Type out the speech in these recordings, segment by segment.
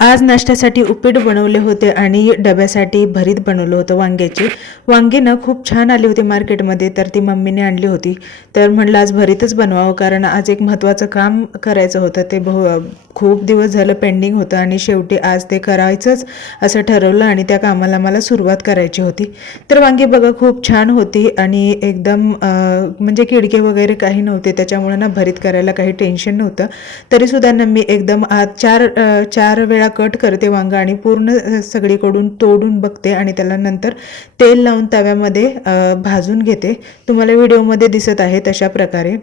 आज नाश्त्यासाठी उपीट बनवले होते आणि डब्यासाठी भरीत बनवलं होतं वांग्याची. वांगी ना खूप छान आली होती मार्केटमध्ये तर ती मम्मीने आणली होती. तर म्हणलं आज भरीतच बनवावं कारण आज एक महत्त्वाचं काम करायचं होतं. ते बहु खूप दिवस झालं पेंडिंग होतं आणि शेवटी आज ते करायचंच असं ठरवलं आणि त्या कामाला मला सुरुवात करायची होती. तर वांगी बघा खूप छान होती आणि एकदम म्हणजे किडके वगैरे काही नव्हते. त्याच्यामुळे ना भरीत करायला काही टेन्शन नव्हतं. तरीसुद्धा ना मी एकदम आज चार चार चार वेळा कट करते वांगा आणि पूर्ण सगळीकडून तोडून बघते आणि त्याला नंतर तेल लावून तव्यामध्ये भाजून घेते. तुम्हाला व्हिडिओमध्ये दिसत आहे तशा प्रकारे.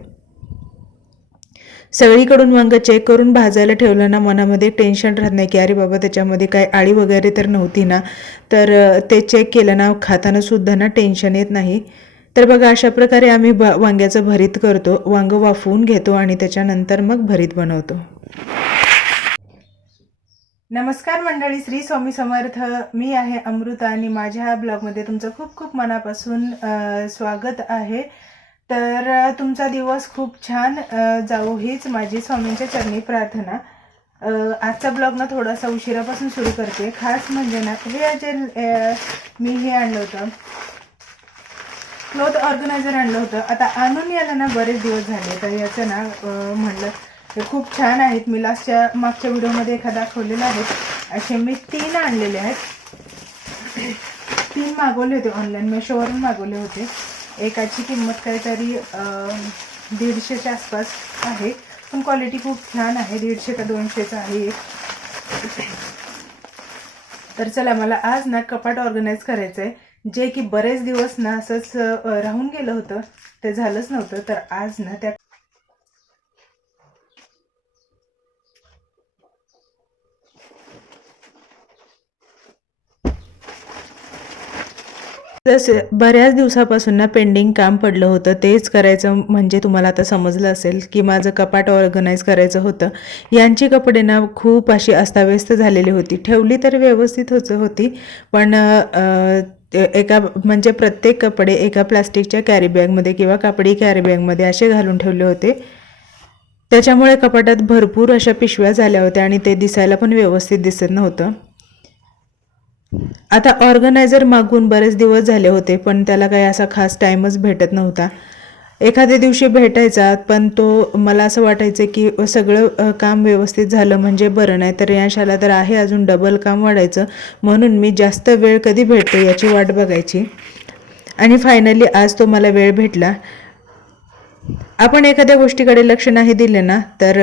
सगळीकडून वांग चेक करून भाजायला ठेवलं ना मनामध्ये टेन्शन राहत नाही की अरे बाबा त्याच्यामध्ये काय आळी वगैरे तर नव्हती ना. तर ते चेक केलं ना खाताना सुद्धा ना टेन्शन येत नाही. तर बघा अशा प्रकारे आम्ही ब वांग्याचं भरीत करतो. वांग वाफवून घेतो आणि त्याच्यानंतर मग भरीत बनवतो. नमस्कार मंडळी श्री स्वामी समर्थ. मी आहे अमृता आणि माझ्या ह्या ब्लॉगमध्ये तुमचं खूप खूप मनापासून स्वागत आहे. तर तुमचा दिवस खूप छान जाऊ जावो हीच माझी स्वामींच्या चरणी प्रार्थना. आजचा ब्लॉग ना थोडासा उशिरापासून सुरू करते. खास म्हणजे ना हे जे मी हे आणलं होतं क्लोथ ऑर्गनायझर आणलं होतं. आता आणून याला ना बरेच दिवस झाले तर याचं ना म्हणलं हे खूप छान आहेत. मी लास्टच्या मागच्या व्हिडिओमध्ये एखादा दाखवलेला आहे. असे मी तीन आणलेले आहेत. तीन मागवले होते ऑनलाईन मेशोवरून मागवले होते. एकाची किंमत काहीतरी दीडशेच्या आसपास आहे. पण क्वालिटी खूप छान आहे. दीडशे का दोनशेचं आहे तर चला मला आज ना कपाट ऑर्गनाईज करायचं आहे जे की बरेच दिवस ना असंच राहून गेलं होतं. ते झालंच नव्हतं. तर आज ना त्या जसे बऱ्याच दिवसापासून ना पेंडिंग काम पडलं होतं तेच करायचं म्हणजे तुम्हाला आता समजलं असेल की माझं कपाट ऑर्गनाईज करायचं होतं. यांची कपडे ना खूप अशी अस्ताव्यस्त झालेली होती. ठेवली तर व्यवस्थित होत होती पण एका म्हणजे प्रत्येक कपडे एका प्लास्टिकच्या कॅरी बॅगमध्ये किंवा कापडी कॅरी बॅगमध्ये असे घालून ठेवले होते. त्याच्यामुळे कपाटात भरपूर अशा पिशव्या झाल्या होत्या आणि ते दिसायला पण व्यवस्थित दिसत नव्हतं. आता ऑर्गनायझर मागून बरेच दिवस झाले होते पण त्याला काही असा खास टाईमच भेटत नव्हता. एखाद्या दिवशी भेटायचा पण तो मला असं वाटायचं की सगळं काम व्यवस्थित झालं म्हणजे बरं नाही तर यशाला तर आहे अजून डबल काम वाढायचं म्हणून मी जास्त वेळ कधी भेटतो याची वाट बघायची. आणि फायनली आज तो मला वेळ भेटला. आपण एखाद्या गोष्टीकडे लक्ष नाही दिले ना तर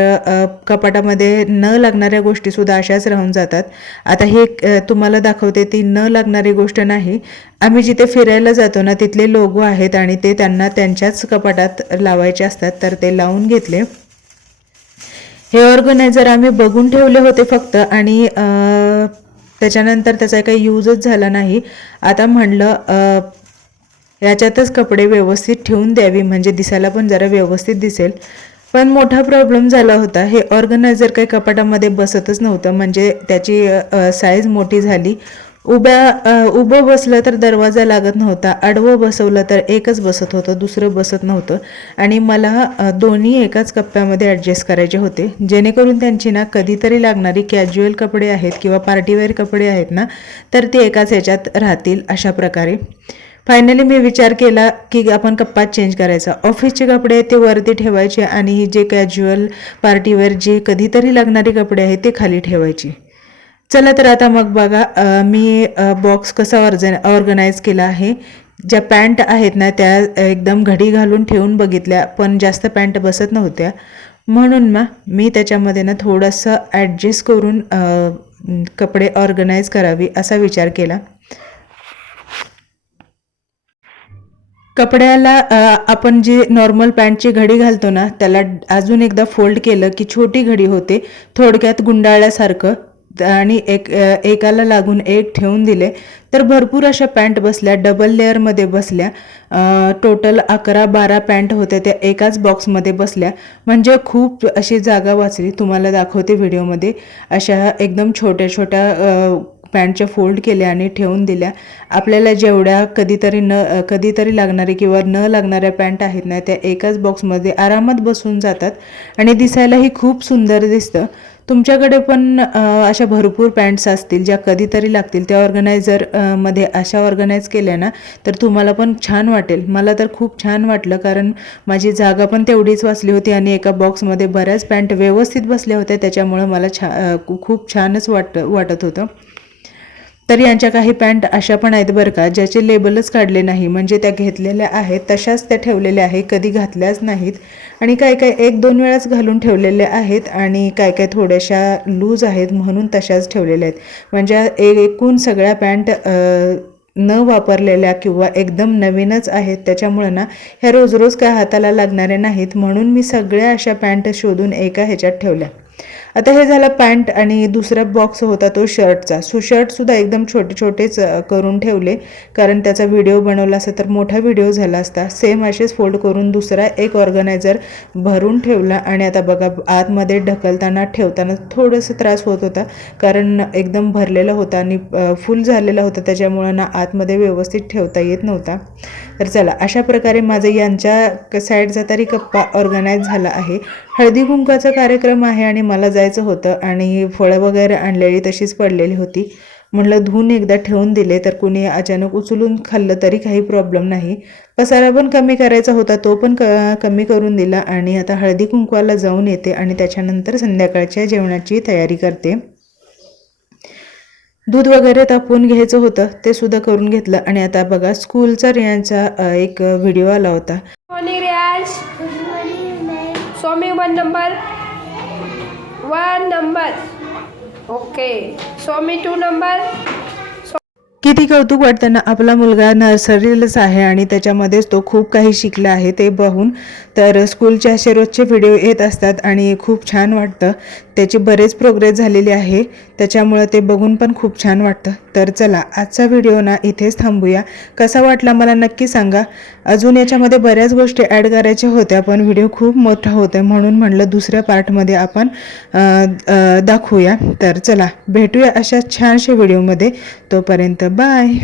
कपाटामध्ये न लागणाऱ्या गोष्टीसुद्धा अशाच राहून जातात. आता हे तुम्हाला दाखवते ती न लागणारी गोष्ट नाही. आम्ही जिथे फिरायला जातो ना तिथले लोगो आहेत आणि ते त्यांना त्यांच्याच कपाटात लावायचे असतात तर ते लावून घेतले. हे ऑर्गनायझर आम्ही बघून ठेवले होते फक्त आणि त्याच्यानंतर त्याचा काही यूजच झाला नाही. आता म्हणलं याच्यातच कपडे व्यवस्थित ठेवून द्यावी. म्हणजे दिसायला पण जरा व्यवस्थित दिसेल. पण मोठा प्रॉब्लेम झाला होता. हे ऑर्गनायझर काही कपाटामध्ये बसतच नव्हतं. म्हणजे त्याची साईज मोठी झाली. उभ्या उभं बसलं तर दरवाजा लागत नव्हता. आडवं बसवलं तर एकच बसत होतं. दुसरं बसत नव्हतं. आणि मला दोन्ही एकाच कप्प्यामध्ये ॲडजस्ट करायचे होते. जेणेकरून त्यांची ना कधीतरी लागणारी कॅज्युअल कपडे आहेत किंवा पार्टीवेअर कपडे आहेत ना तर ते एकाच ह्याच्यात राहतील अशा प्रकारे. फायनली मी विचार केला की आपण कप्पात चेंज करायचा. ऑफिसचे कपडे आहेत ते वरती ठेवायचे आणि जे कॅज्युअल पार्टीवर जे कधीतरी लागणारे कपडे आहेत ते खाली ठेवायचे. चला तर आता मग बघा मी बॉक्स कसा ऑर्ज ऑर्गनाईज केला आहे. ज्या पॅन्ट आहेत ना त्या एकदम घडी घालून ठेवून बघितल्या पण जास्त पॅन्ट बसत नव्हत्या. म्हणून ना मी त्याच्यामध्ये ना थोडंसं ॲडजस्ट करून कपडे ऑर्गनाईज करावी असा विचार केला. कपड्याला आपण जे नॉर्मल पॅन्टची घडी घालतो ना त्याला अजून एकदा फोल्ड केलं की छोटी घडी होते थोडक्यात गुंडाळल्यासारखं. आणि एक एकाला लागून एक ठेवून दिले. तर भरपूर अशा पॅन्ट बसल्या डबल लेअरमध्ये बसल्या. टोटल अकरा बारा पॅन्ट होत्या त्या एकाच बॉक्समध्ये बसल्या. म्हणजे खूप अशी जागा वाचली. तुम्हाला दाखवते व्हिडिओमध्ये अशा एकदम छोट्या छोट्या पॅन्टच्या फोल्ड केल्या आणि ठेवून दिल्या. आपल्याला जेवढ्या कधीतरी न कधीतरी लागणारे किंवा न लागणाऱ्या पॅन्ट आहेत ना त्या एकाच बॉक्समध्ये आरामात बसून जातात आणि दिसायलाही खूप सुंदर दिसतं. तुमच्याकडे पण अशा भरपूर पॅन्ट्स असतील ज्या कधीतरी लागतील. त्या ऑर्गनायझरमध्ये अशा ऑर्गनाईज केल्या ना तर तुम्हाला पण छान वाटेल. मला तर खूप छान वाटलं कारण माझी जागा पण तेवढीच वाचली होती आणि एका बॉक्समध्ये बऱ्याच पॅन्ट व्यवस्थित बसल्या होत्या त्याच्यामुळं मला छा खूप छानच वाट वाटत होतं. तर यांच्या काही पॅन्ट अशा पण आहेत बरं का ज्याचे लेबलच काढले नाही म्हणजे त्या घेतलेल्या आहेत तशाच त्या ठेवलेल्या आहेत कधी घातल्याच नाहीत. आणि काय काय एक दोन वेळाच घालून ठेवलेल्या आहेत आणि काय काय थोड्याशा लूज आहेत म्हणून तशाच ठेवलेल्या आहेत. म्हणजे एक एकूण सगळ्या पॅन्ट न वापरलेल्या किंवा एकदम नवीनच आहेत त्याच्यामुळं ना ह्या रोज रोज काय हाताला लागणाऱ्या नाहीत म्हणून मी सगळ्या अशा पॅन्ट शोधून एका ह्याच्यात ठेवल्या. आता हे झालं पॅन्ट आणि दुसरा बॉक्स होता तो शर्टचा. सो शर्टसुद्धा एकदम छोटे छोटेच करून ठेवले. कारण त्याचा व्हिडिओ बनवला असता तर मोठा व्हिडिओ झाला असता. सेम असेच फोल्ड करून दुसरा एक ऑर्गनायझर भरून ठेवला आणि आता बघा आतमध्ये ढकलताना ठेवताना थोडंसं त्रास होत होता. कारण एकदम भरलेला होता आणि फुल झालेला होता. त्याच्यामुळं ना आतमध्ये व्यवस्थित ठेवता येत नव्हता. तर चला अशा प्रकारे माझं यांच्या साईडचा तरी कप्पा ऑर्गनाईज झाला आहे. हळदी कुंकाचा कार्यक्रम आहे आणि मला जायचं होतं आणि फळं वगैरे आणलेली तशीच पडलेली होती. म्हटलं धुवून एकदा ठेवून दिले तर कुणी अचानक उचलून खाल्लं तरी काही प्रॉब्लेम नाही. पसारा पण कमी करायचा होता तो पण क कमी करून दिला आणि आता हळदी कुंकवाला जाऊन येते आणि त्याच्यानंतर संध्याकाळच्या जेवणाची तयारी करते. दूध वगैरे तापवून घ्यायचं होतं ते सुद्धा करून घेतलं आणि आता बघा स्कूलचा रियांचा एक व्हिडिओ आला होता. Swami one number. One number. Okay. સોમી two number. किती कौतुक वाटतं ना आपला मुलगा नर्सरीलाच आहे आणि त्याच्यामध्येच तो खूप काही शिकला आहे ते पाहून तर स्कूलचे असे रोजचे व्हिडिओ येत असतात आणि खूप छान वाटतं. त्याची बरेच प्रोग्रेस झालेली आहे. त्याच्यामुळं ते बघून पण खूप छान वाटतं. तर चला आजचा व्हिडिओ ना इथेच थांबूया. कसा वाटला मला नक्की सांगा. अजून याच्यामध्ये बऱ्याच गोष्टी ॲड करायच्या होत्या पण व्हिडिओ खूप मोठा होता म्हणून म्हणलं दुसऱ्या पार्टमध्ये आपण दाखवूया. तर चला भेटूया अशा छानशा व्हिडिओमध्ये. तोपर्यंत Bye.